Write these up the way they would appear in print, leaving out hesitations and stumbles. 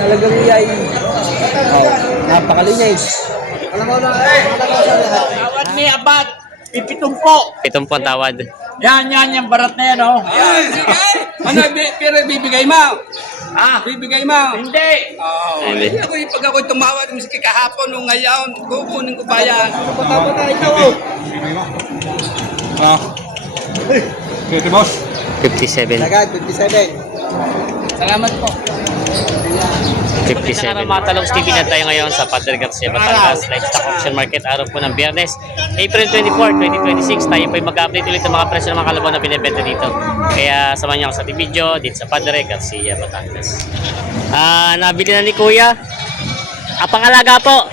Talagang yay. Oh, napakalinis. Alam mo na, Tawad ni Abad, ipitumpo. 70 ang tawad. Yan, yung barat na yan, oh. Ano, pero bibigay mo? Ah, Bibigay mo? hindi. Oo. Hindi. Pag ako tumawad, miski kahapon o ngayon, kukunin ko pa yan. patapon na ikaw. Oh. Ito boss. 57. Agad, 57. Salamat po. 57. Mga Talongs TV na tayo ngayon sa Padre Garcia, Batangas Livestock Auction Market. Araw po ng Biyernes, April 24, 2026. Tayo po ay mag-update ulit ng mga presyo ng mga kalabaw na binibenta dito. Kaya samahan niyo ako sa ating video dito sa Padre Garcia, Batangas. Nabili na ni Kuya. Pangalaga po.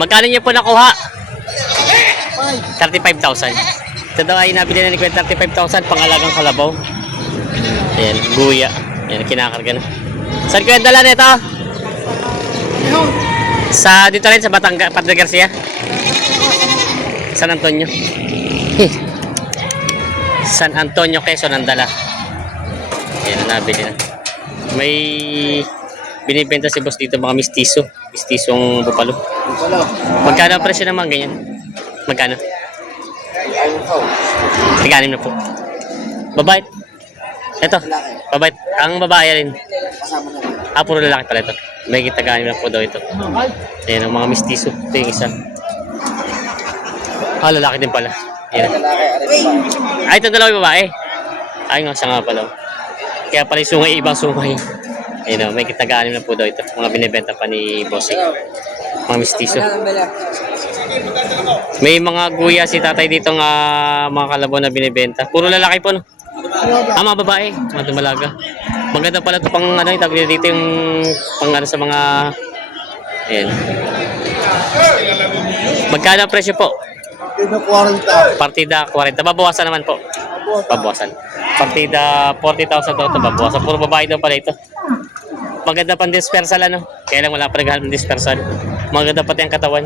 Magkano niyo po nakuha? 35,000. Ito daw ay nabili na ni Kuya 35,000 pangalagang kalabaw. Ayan, Guya. Ayan, kinakarga na. Saan ko yung dala nito? Sa dito rin sa Padre Garcia. San Antonio. San Antonio, Quezon ang dala. Ayan, nabili na. May binibenta si boss dito mga mistiso. Mistisong bupalo. Magkano ang presyo naman ganyan? Magkano? 6 na po. Babae. Ito, babae. Ang babae rin. Puro lalaki pala ito. May kitaganin na po daw ito. Ayan, ang mga mistiso. Ito yung isa. Lalaki din pala. Ayan. Ito dalawa yung babae. Ay nga, siya nga pala. Kaya pala yung sungay, ibang sungay. Ayan, may kitaganin na po daw ito. Mga binibenta pa ni Bossing. Mga mistiso. May mga guya si tatay dito nga mga kalabaw na binibenta. Puro lalaki po, no? Mga babae, mga dumalaga. Maganda pala ito pang ano, itagli dito yung pang ano sa mga ayan. Magkano ang presyo po? Partida 40. Babawasan naman po. Babawasan. Partida 40,000 daw ito. Babawasan. Puro babae daw pala ito. Maganda pang dispersal ano. Kaya lang wala pa naghahanap ng dispersal. Maganda pati ang katawan.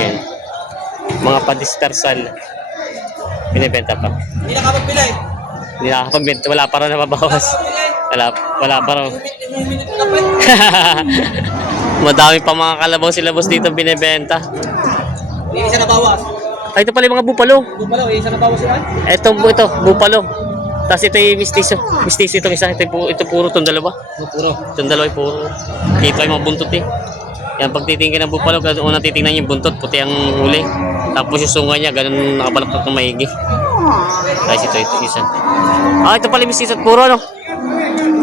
Ayan. Mga pa-dispersal. Binibenta pa. Hindi nakapagpila eh. Hindi nakakapagbenta. Wala pa rin nababawas. Wala pa rin. Madami pa mga kalabaw sila boss dito binibenta. Hindi isa nabawas. Ay, ito pala yung mga bupalo. Bupalo, isa nabawas sila. Ito, bupalo. Tapos ito yung mistiso. Mistiso itong isa. Ito puro itong dalawa. Puro. Itong dalawa ay puro. Ito ay mga buntot eh. Yan, pag titingin ng bupalo, unang titingnan yung buntot, puti ang huli. Tapos yung sungay niya, ganun nakabalaktot ng maigi. Guys, ito isa. Ito pala yung mistiso at puro, no?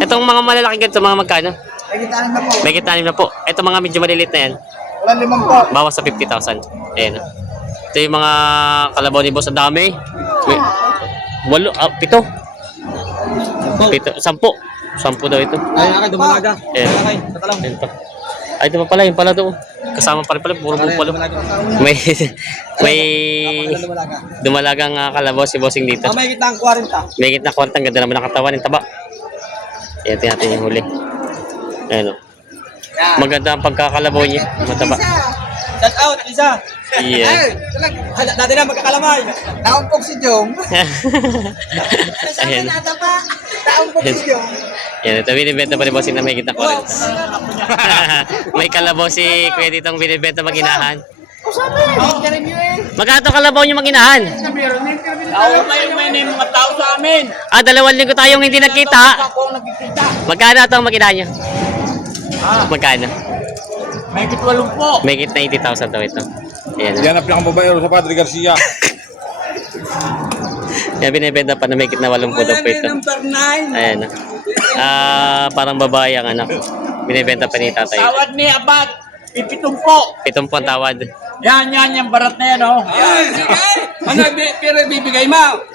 Itong mga malalaking ganito, mga magkano? May gitanim na po. Ito mga medyo maliliit na yan. Walang 5 po. Bawas sa 50,000. Ayan. Ito yung mga kalabaw ni boss. Ang dami. 7. 10 daw ito. Ay, akin, dumalaga. Ayan. Ayan pa. Ay, ito pa pala. Yung pala doon. Kasama pa rin pala. Puro bupalo. May dumalagang kalabaw si bossing dito. May kita ang 40. May gitna 40. Ang ganda naman ng katawan. Yung taba. Ayan, tingnan natin yung huli. Ayan o. Maganda ang pagkakalabaw niya. Mataba. Shout out, isa. Yeah. Dati na magkakalamay. Naumpog si Jong. Ayan. Naumpog si Jong. Yan, ito binibenta pa rin bossing na may gitna 40. May kalabaw si Kuya ditong binibenta maginahan. Magkano itong kalabaw niyo maginahan? Ako may mga tao sa amin. 2 linggo tayong hindi nagkita. Ako ang nagkikita. Magkano itong maginahan niyo? Magkano? May kitwalong po. May gitna 80,000 daw ito. Ayan. Yan ang pinakababaero sa Padre Garcia. Yan, binibenta pa na may gitna 80 daw po ito. Number 9. Ayan. Parang babae ang anak. Binibenta pa ni tatay. Tawad ni Abad, ipitumpo. 70 ang tawad. Yan, yung barat na yan, oh. Ano, pero bibigay mo?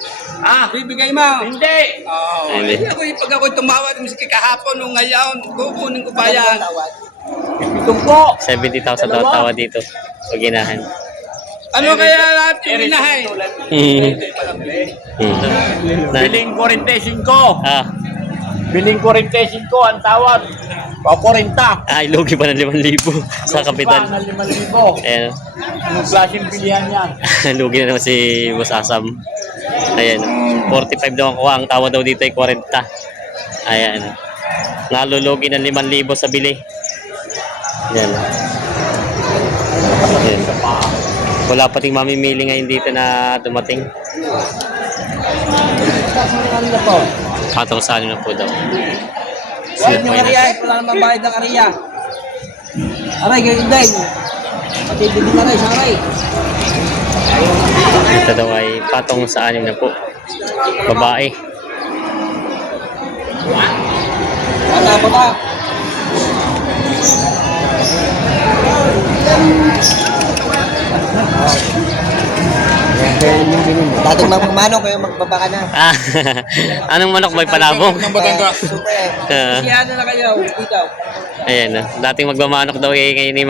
Bibigay mo? Hindi. Oo. Hindi. Pag ako tumawad, miski kahapon o ngayon, kukunin ko pa yan. Ipitumpo. 70,000 daw tawad dito. Paginahan. Ano kaya lahat yung inahay? Biling 45. Ah, Biling 45 ang tawad. O 40. ay, lugi pa ng 5,000 sa kapital. Lugi pa ng 5,000. Ayan. Anong klaseng bilihan yan? Lugi na naman si Boss Asam. Ayan. 45 daw ang kuha. Ang tawad daw dito ay 40. Ayan. Nalulugi ng 5,000 sa bili. Yan. Ayan. Wala pating mamimili ngayon dito na dumating. Patong sa anim na po daw. Bayad ng ariya, wala naman bayad ng ariya. Aray, ganyan din. Matibili na rin sa aray. Ito daw ay patong sa anim na po. Babae. Wala pa ba? Dating magmamano kayo magbaba ka na. Ah, anong manok may palabong? Ng Batangas. Ah, Kaya na kayo, dito. ayan na. Dating magmamanok daw eh, ngayon eh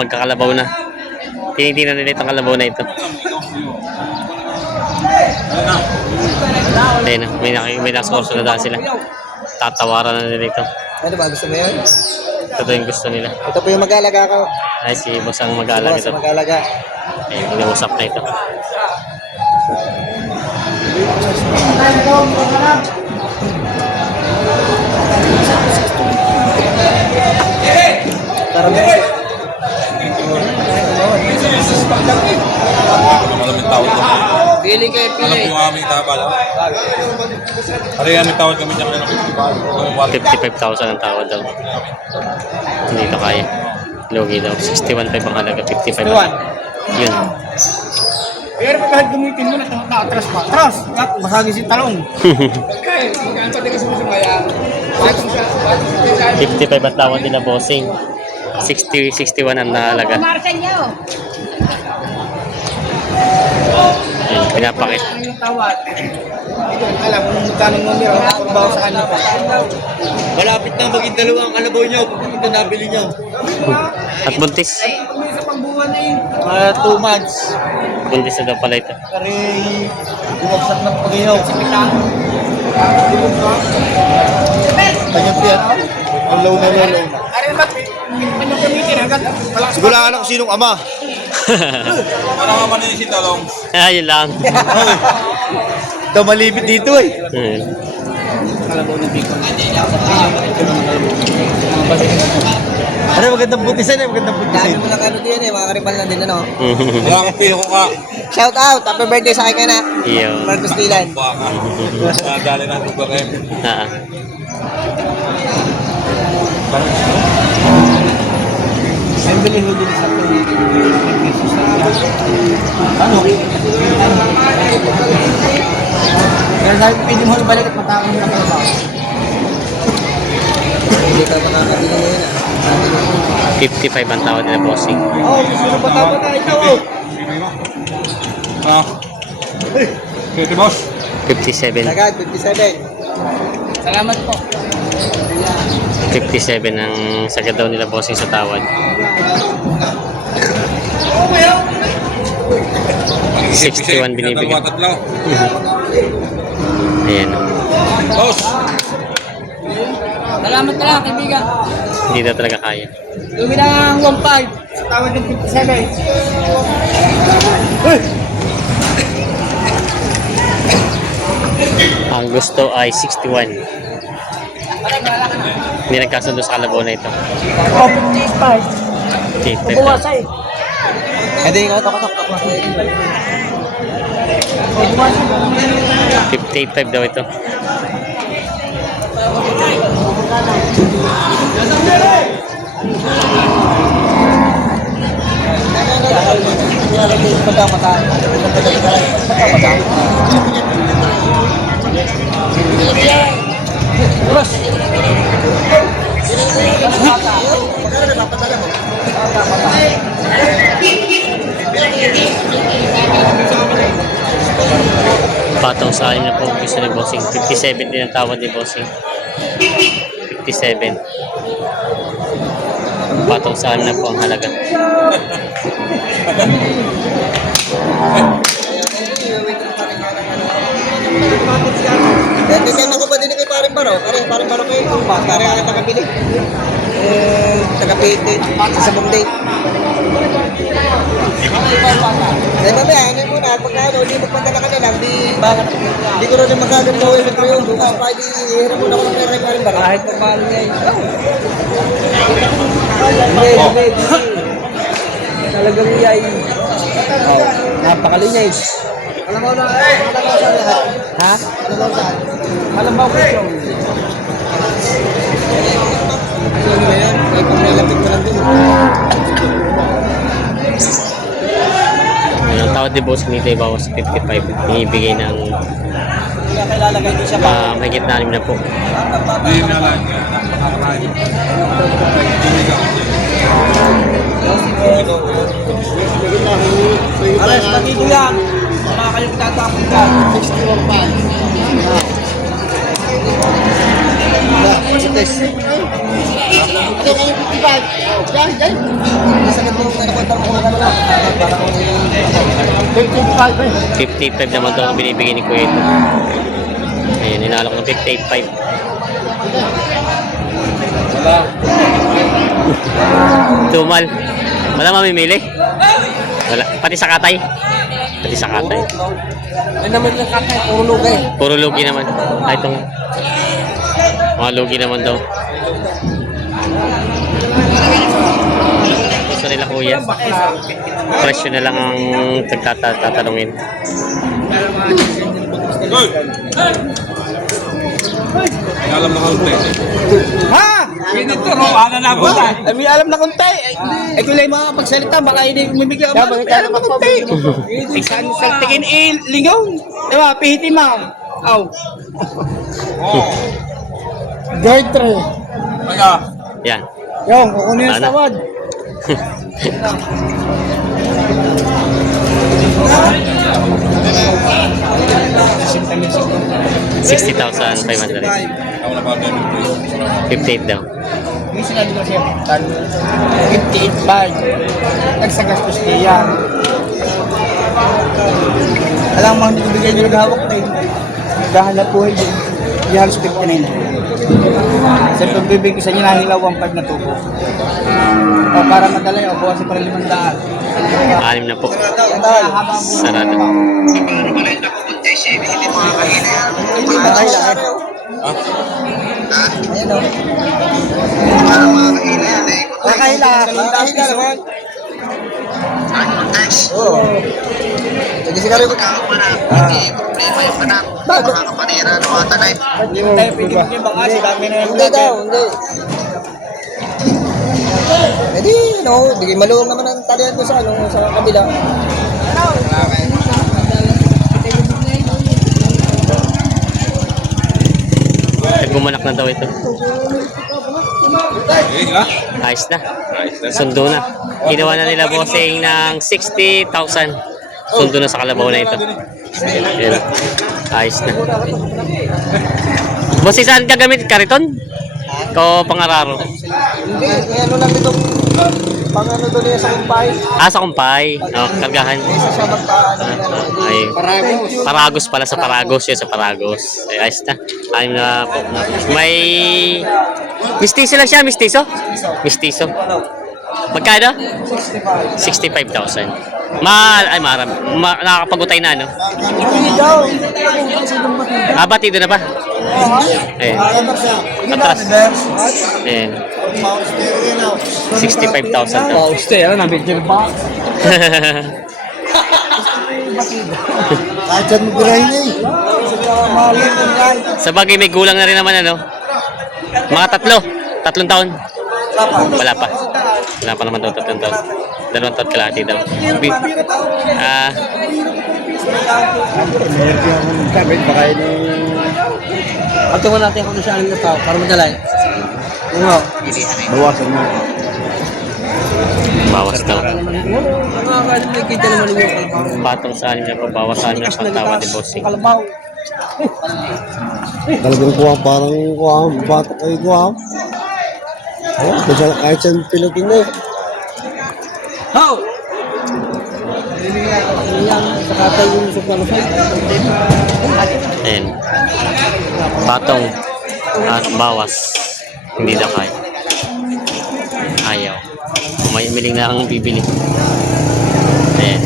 magkakalabaw na. Tinitingnan nila itong kalabaw na ito. Ayan na, may nasporso na daan sila. Tatawaran na nila ito. Ano ba, gusto mo yun? Ito daw yung gusto nila. Ito po yung mag-alaga ko. Ay, si boss ang mag-aalag ito. Mag-alaga. Ay, kinausap na ito. Malaming tawad kami. Pili kayo, Alam pili. ko yung aming tabal. Pare aming tawad kami dyan ng 55,000 ang tawad daw. Hindi ito kaya. Logi daw. 61.5 ang halaga. 55. Yun. Pero pag kahit gamitin mo na, atras pa. Atras! Masagin si talong. 55 ang tawad nila bossing. 61 ang nahalaga. Yun, pinapakit. Alam kung magkano numero, nakurbaho sa kanila. Malapit na maging dalawang kalabaw nyo kung ito nabili nyo. At buntis. Sa pagbuwan na yun. 2 months. Buntis na daw pala ito. Kari, bumagsak ng pag-ihaw. Kanyang piyan. Ang low na. Arin ba't? Ano gamitin hanggang wala. Siguro lang kung sinong ama. Para mamanin si Talong. Ah, yun lang. Ito malibit dito eh. Hmm. Ano magandang butisan eh, magandang butisan. Dami mo lang ano din eh, mga karibal na din ano. Wala kang piho ka. Shout out, happy birthday sa akin anak. Iyo. Marcos Tilan. Baka. Nadali na ito rin. Ah. Ang bilhin mo din sa ano? Kaya sabi, pwede mo balik at matakang na kalabaw. Hindi ka makakabili ngayon ah. 55 ang tawad nila bossing. Oh, sino ba tama na ikaw oh? Ah. Sige, boss. 57. Agad, 57. Salamat po. 57 ang sagad daw nila bossing sa tawad. 61 binibigyan. Tatlo. Ayan. Boss. Salamat na lang, kaibigan. Hindi daw talaga kaya. Gawin ng 1.5 sa tawad ng 57. Ang gusto ay 61. Hindi nagkasundo sa kalabaw na ito. Oh, 55. 55 Buwasa eh. Hindi nga, tok. 58.5 daw ito. Patong sa akin na po gusto ni bossing. 57 din ang tawad ni bossing. 57. Patong sa akin na po ang halaga. Bibigyan ako pa din kay paring baro. Paring baro kayo. Paring ang tagapili. Tagapili. Sa sabong date. Eh, mamaya, ano muna, pagka ano, hindi magpadala ka nila, hindi ko rin magaganda ko yung trayo. Bukas pa, hirap muna ako ng pera yung paring baro. Kahit pagmahal niya yun. Hindi. Talagang niya yun. Napakalinis. Alam mo na, ha? Alam mo ko siya. Alam mo yan, ay pang nilapit ko lang din. Ang tawad ni boss nito ay bawas 55. Binibigay ng mahigit na 6 na po. Hindi na lang. Nakakain. Alas, pati ko yan. Mga kayong tatapon ka. 61 pounds. Ito kayo 55. Yan. Masakit mo kung nakwentang ko na lang. 55 naman daw ang binibigay ni Kuya ito. Ayun, inalok ng 58.5. Wala. Tumal. Wala mamimili? Wala. Pati sa katay? Pati sa katay. Ay naman yung kakay, puro lugay. Puro lugi naman. Ay, itong mga lugi naman daw. Gusto nila kuya. Presyo na lang ang tatanungin. Alam na kaunti. Ha? Ganito, ano na po tayo? Ay, may alam na kunti. Ay, kung lang mga pagsalita, baka hindi bumibigay ang may alam na kunti. Isang saltigin lingaw. Diba, pihitin mo. Aw. Guard 3. Kaya. Yan. Yung, kukunin yung Ano? tawad. 60,500. Ako na pa rin. 58 daw. Yung sinabi ko siya, 58 bag. Nagsagastos niya. Alam mo, hindi ko bigay nyo naghawak na yun. Naghahanap buhay yun. Hindi halos 59. Siyempre, bibig ko sa inyo nahilaw ang 5 na tubo. O para madala yun, buwasin para 500. 6 na po. Sarado. Hindi ba tayo lang? Ayan o. Nakahila. Nakahila naman. Oo. Sige sigaro ko. Bakit? Hindi mo tayo pwede mag-ibang kasi dami na yung hindi daw, hindi. Hindi, no, di maluwang naman ang talihan ko sa kabila. Nagbumanak na daw ito. Ayos na. Sundo na. Ginawa na nila bossing ng 60,000. Sundo na sa kalabaw na ito. Ayan. Ayos na. Bossing, saan ka gamit? Kariton? Ko pangararo? Hindi, ano lang dito. Pang ano doon niya sa kumpay. Sa kumpay. Oh, kargahan. Isa siya magpaano. Ay, Paragos pala sa Paragos. Yun sa Paragos. Ay, ayos na. Ayun na po. May... Mistiso lang siya, mistiso? Mistiso. Magkano? 65,000. Nakakapag-utay na, no? Hindi daw. Batido na ba? Eh. Atras. Eh. 65,000 daw. Stay, ano, nabigyan pa. Kahit saan mo birahin niya eh. Sa bagay, may gulang na rin naman, ano? Mga 3 taon. Wala pa. Wala pa naman daw 3 taon. 2 taon kalahati daw. At tungan natin kung siya ang tao para madala. Ano? Bawasan mo. Bawas daw. Nakakita naman yung kalabaw. Patong sa anim na po. Bawas sa anim na pangtawa ni Bossing. Kalabaw. Talagang kuha, parang kuha, batak kayo kuha. Kahit saan pilotin na eh. How? Yan, sa katay yung sa qualify. Ayan. Patong. At bawas. Hindi na kaya. Ayaw. Umiling na ang bibili. Ayan.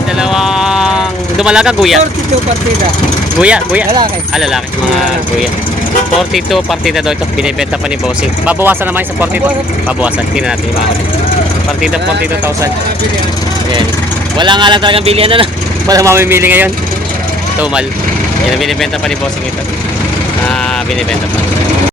Yung dalawang dumalaga, guya. 42 partida. Guya, guya. Lalaki. Lalaki. Mga guya. 42 partida daw ito. Binibenta pa ni Bossing. Babawasan naman sa 42. Babawasan. Tingnan natin yung mga ulit. Partida 42,000. Ayan. Wala nga lang talagang bilihan na lang. Walang mamimili ngayon. Tumal. Yan ang binibenta pa ni Bossing ito. Binibenta pa.